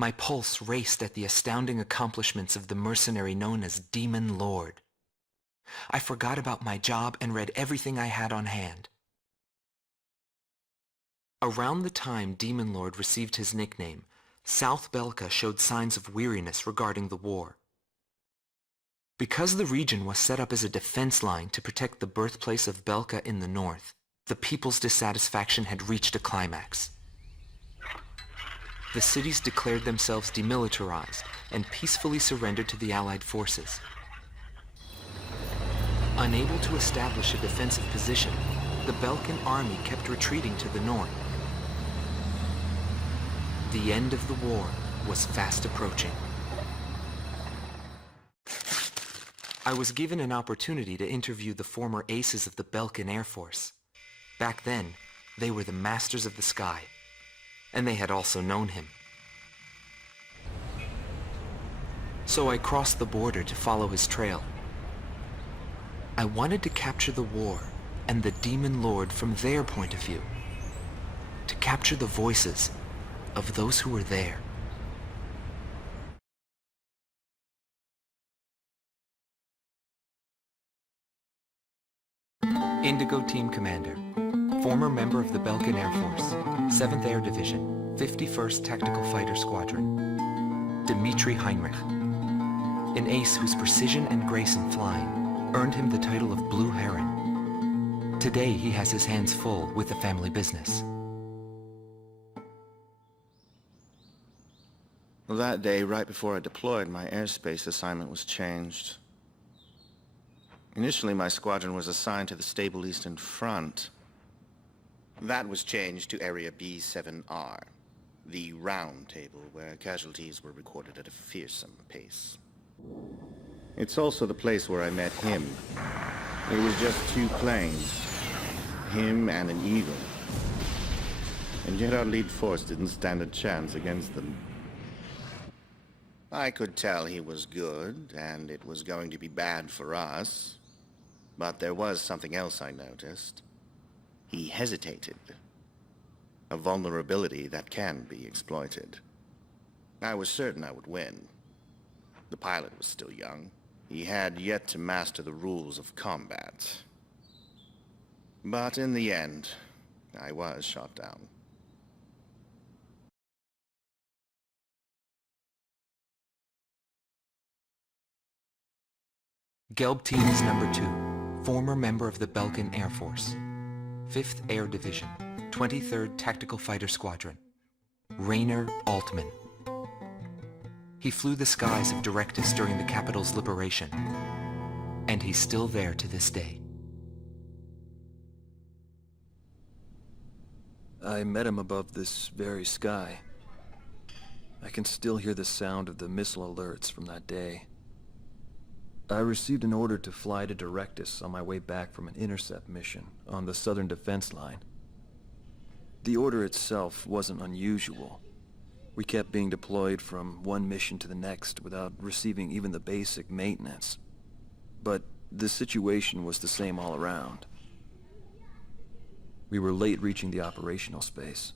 My pulse raced at the astounding accomplishments of the mercenary known as Demon Lord. I forgot about my job and read everything I had on hand. Around the time Demon Lord received his nickname, South Belka showed signs of weariness regarding the war. Because the region was set up as a defense line to protect the birthplace of Belka in the north, the people's dissatisfaction had reached a climax. The cities declared themselves demilitarized and peacefully surrendered to the Allied forces. Unable to establish a defensive position, the Balkan army kept retreating to the north. The end of the war was fast approaching. I was given an opportunity to interview the former aces of the Balkan Air Force. Back then, they were the masters of the sky, and they had also known him. So I crossed the border to follow his trail. I wanted to capture the war and the Demon Lord from their point of view, to capture the voices of those who were there. Indigo Team Commander, former member of the Balkan Air Force, 7th Air Division, 51st Tactical Fighter Squadron, Dmitri Heinrich, an ace whose precision and grace in flying earned him the title of Blue Heron. Today he has his hands full with the family business. Well, that day, right before I deployed, my airspace assignment was changed. Initially, my squadron was assigned to the stable Eastern Front. That was changed to Area B7R, the round table where casualties were recorded at a fearsome pace. It's also the place where I met him. It was just 2 planes, him and an Eagle. And yet our lead force didn't stand a chance against them. I could tell he was good, and it was going to be bad for us. But there was something else I noticed. He hesitated. A vulnerability that can be exploited. I was certain I would win. The pilot was still young. He had yet to master the rules of combat. But in the end, I was shot down. Gelb Team is number 2, former member of the Balkan Air Force, 5th Air Division, 23rd Tactical Fighter Squadron, Rainer Altman. He flew the skies of Directus during the capital's liberation, and he's still there to this day. I met him above this very sky. I can still hear the sound of the missile alerts from that day. I received an order to fly to Directus on my way back from an intercept mission on the southern defense line. The order itself wasn't unusual. We kept being deployed from one mission to the next without receiving even the basic maintenance. But the situation was the same all around. We were late reaching the operational space.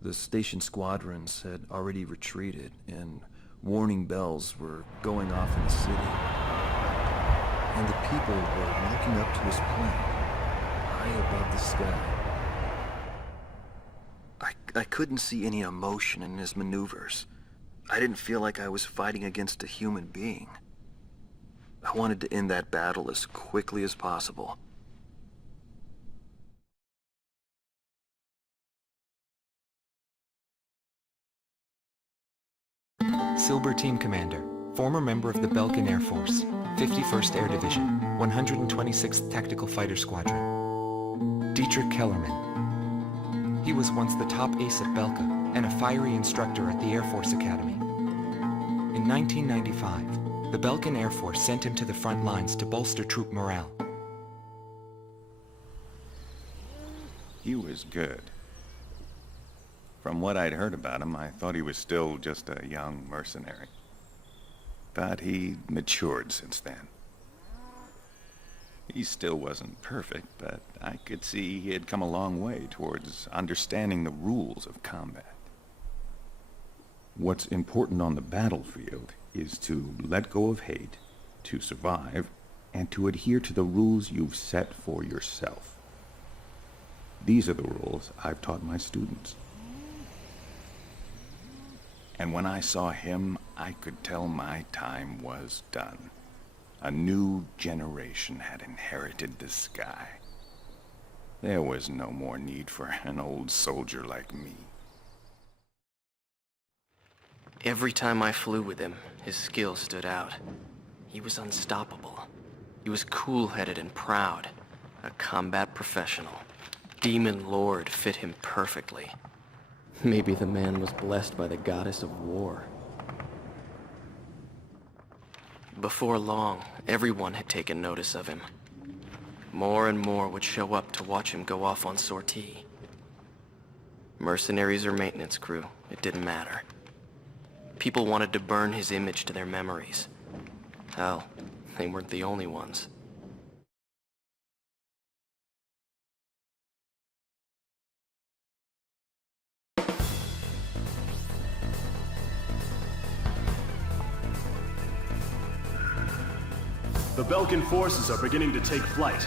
The station squadrons had already retreated, and warning bells were going off in the city. And the people were looking up to his plane, high above the sky. I couldn't see any emotion in his maneuvers. I didn't feel like I was fighting against a human being. I wanted to end that battle as quickly as possible. Silber Team Commander, former member of the Balkan Air Force, 51st Air Division, 126th Tactical Fighter Squadron, Dietrich Kellerman. He was once the top ace at Belka and a fiery instructor at the Air Force Academy. In 1995, the Balkan Air Force sent him to the front lines to bolster troop morale. He was good. From what I'd heard about him, I thought he was still just a young mercenary. But he matured since then. He still wasn't perfect, but I could see he had come a long way towards understanding the rules of combat. What's important on the battlefield is to let go of hate, to survive, and to adhere to the rules you've set for yourself. These are the rules I've taught my students. And when I saw him, I could tell my time was done. A new generation had inherited the sky. There was no more need for an old soldier like me. Every time I flew with him, his skill stood out. He was unstoppable. He was cool-headed and proud. A combat professional. Demon Lord fit him perfectly. Maybe the man was blessed by the goddess of war. Before long, everyone had taken notice of him. More and more would show up to watch him go off on sortie. Mercenaries or maintenance crew, it didn't matter. People wanted to burn his image to their memories. Hell, they weren't the only ones. The Belkan forces are beginning to take flight.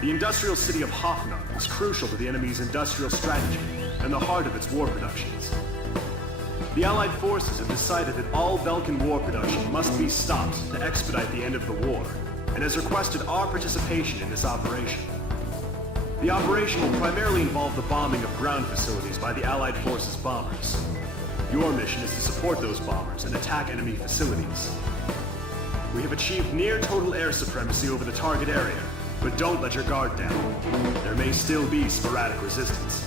The industrial city of Hoffnung is crucial to the enemy's industrial strategy and the heart of its war productions. The Allied forces have decided that all Belkan war production must be stopped to expedite the end of the war, and has requested our participation in this operation. The operation will primarily involve the bombing of ground facilities by the Allied forces' bombers. Your mission is to support those bombers and attack enemy facilities. We have achieved near total air supremacy over the target area, but don't let your guard down. There may still be sporadic resistance.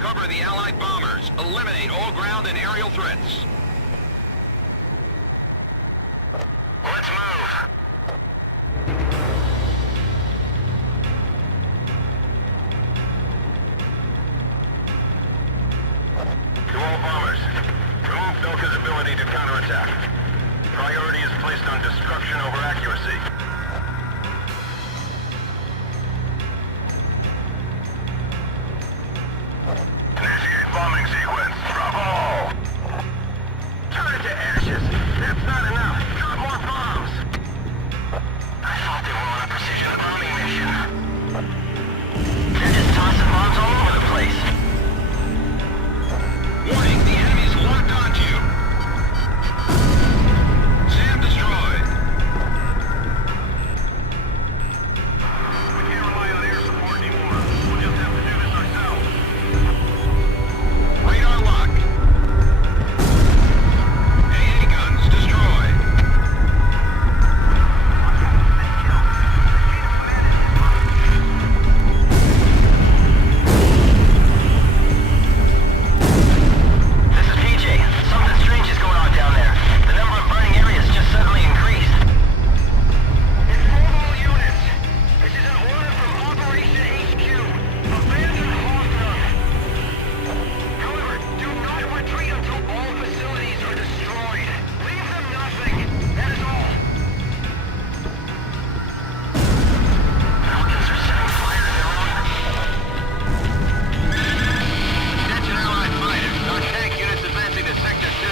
Cover the Allied bombers. Eliminate all ground and aerial threats. Let's move. To all bombers, remove Belka's ability to counterattack. Priority is placed on destruction over accuracy. Initiate bombing sequence. Drop all! Turn it to ashes. That's not enough. Drop more bombs. I thought they were on a precision bombing mission. They're just tossing bombs all over the place. Warning, the enemy's locked onto you. Sam destroyed. We can't rely on air support anymore. We'll just have to do this ourselves. Radar lock. AA guns destroyed. This is PJ. Something strange is going on down there. The number of burning areas just suddenly increased. It's all units. This is an order from Operation HQ. Abandon Hoffnung. However, do not retreat until all facilities are destroyed. Leave them nothing. That is all. Falcons are setting fire to their own. Attention Allied fighters. Our tank unit's advancing to Sector 2.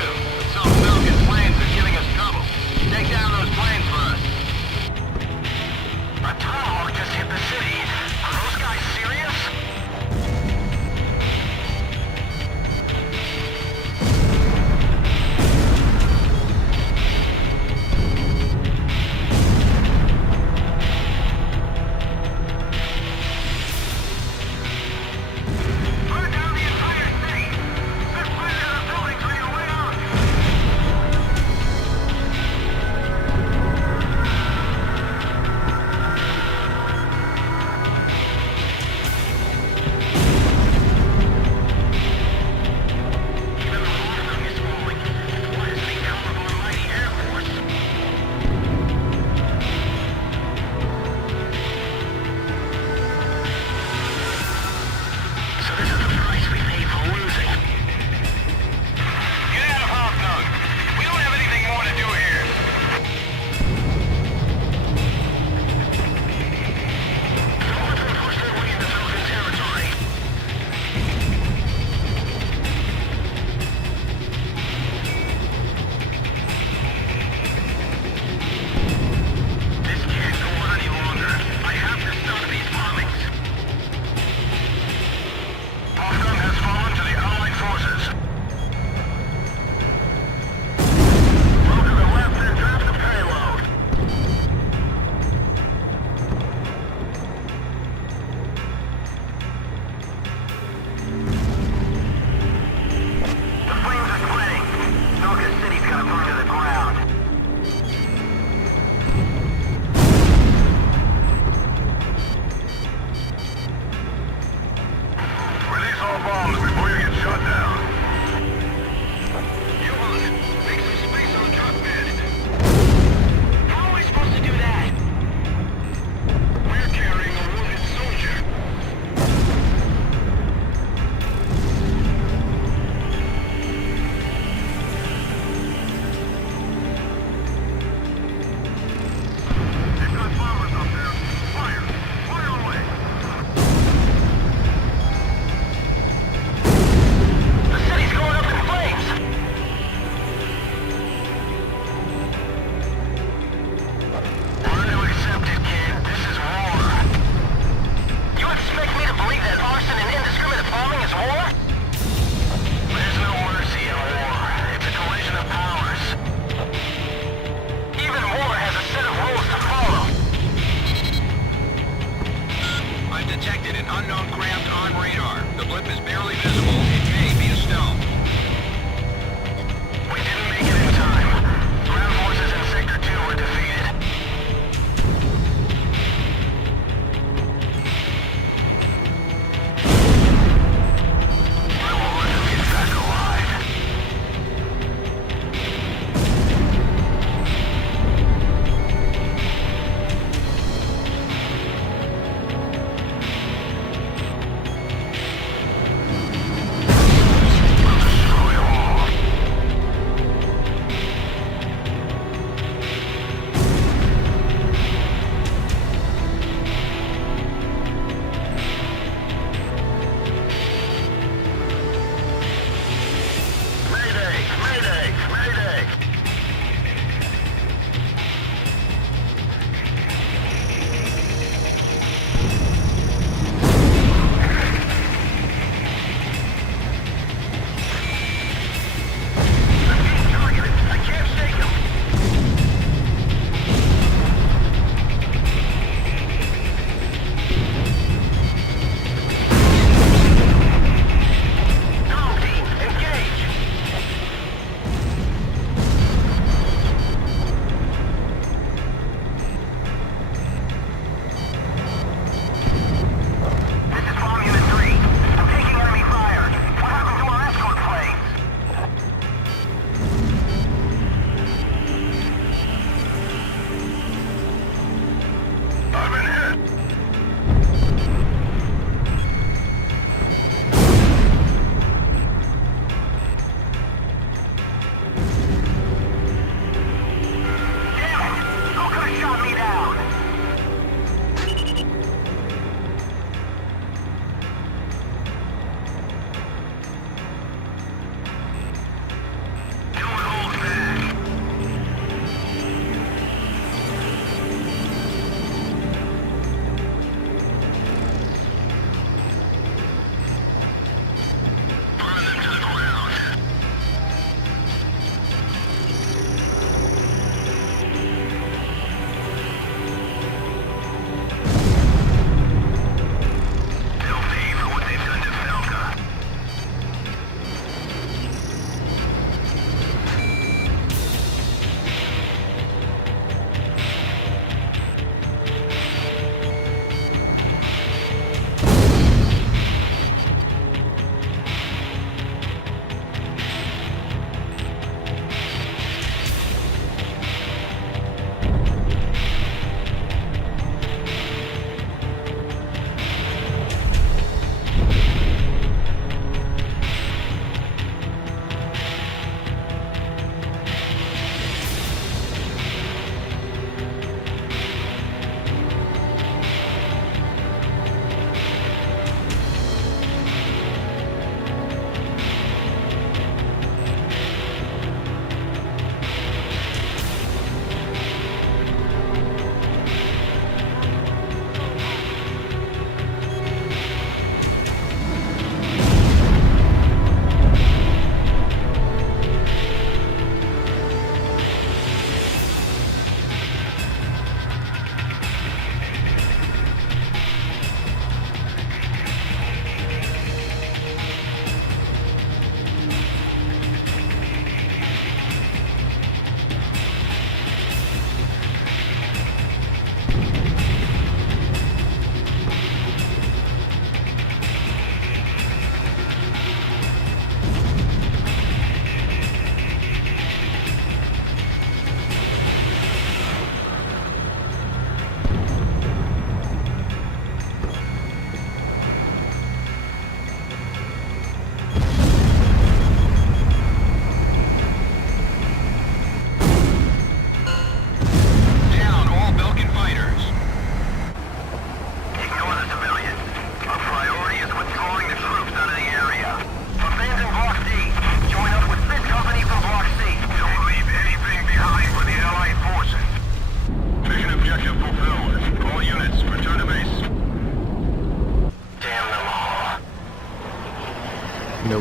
Some Falcon planes are giving us trouble. Take down those planes for us. A tomahawk just hit the city. Are those guys serious? Burn down the entire city! Set fire to the buildings or you'll wait on!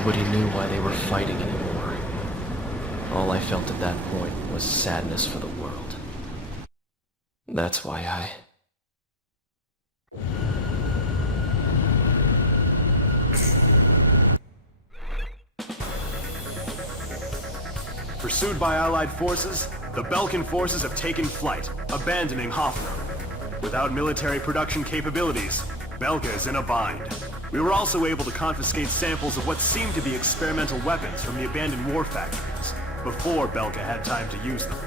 Nobody knew why they were fighting anymore. All I felt at that point was sadness for the world. That's why I... Pursued by Allied forces, the Belkan forces have taken flight, abandoning Hoffner. Without military production capabilities, Belka is in a bind. We were also able to confiscate samples of what seemed to be experimental weapons from the abandoned war factories, before Belka had time to use them.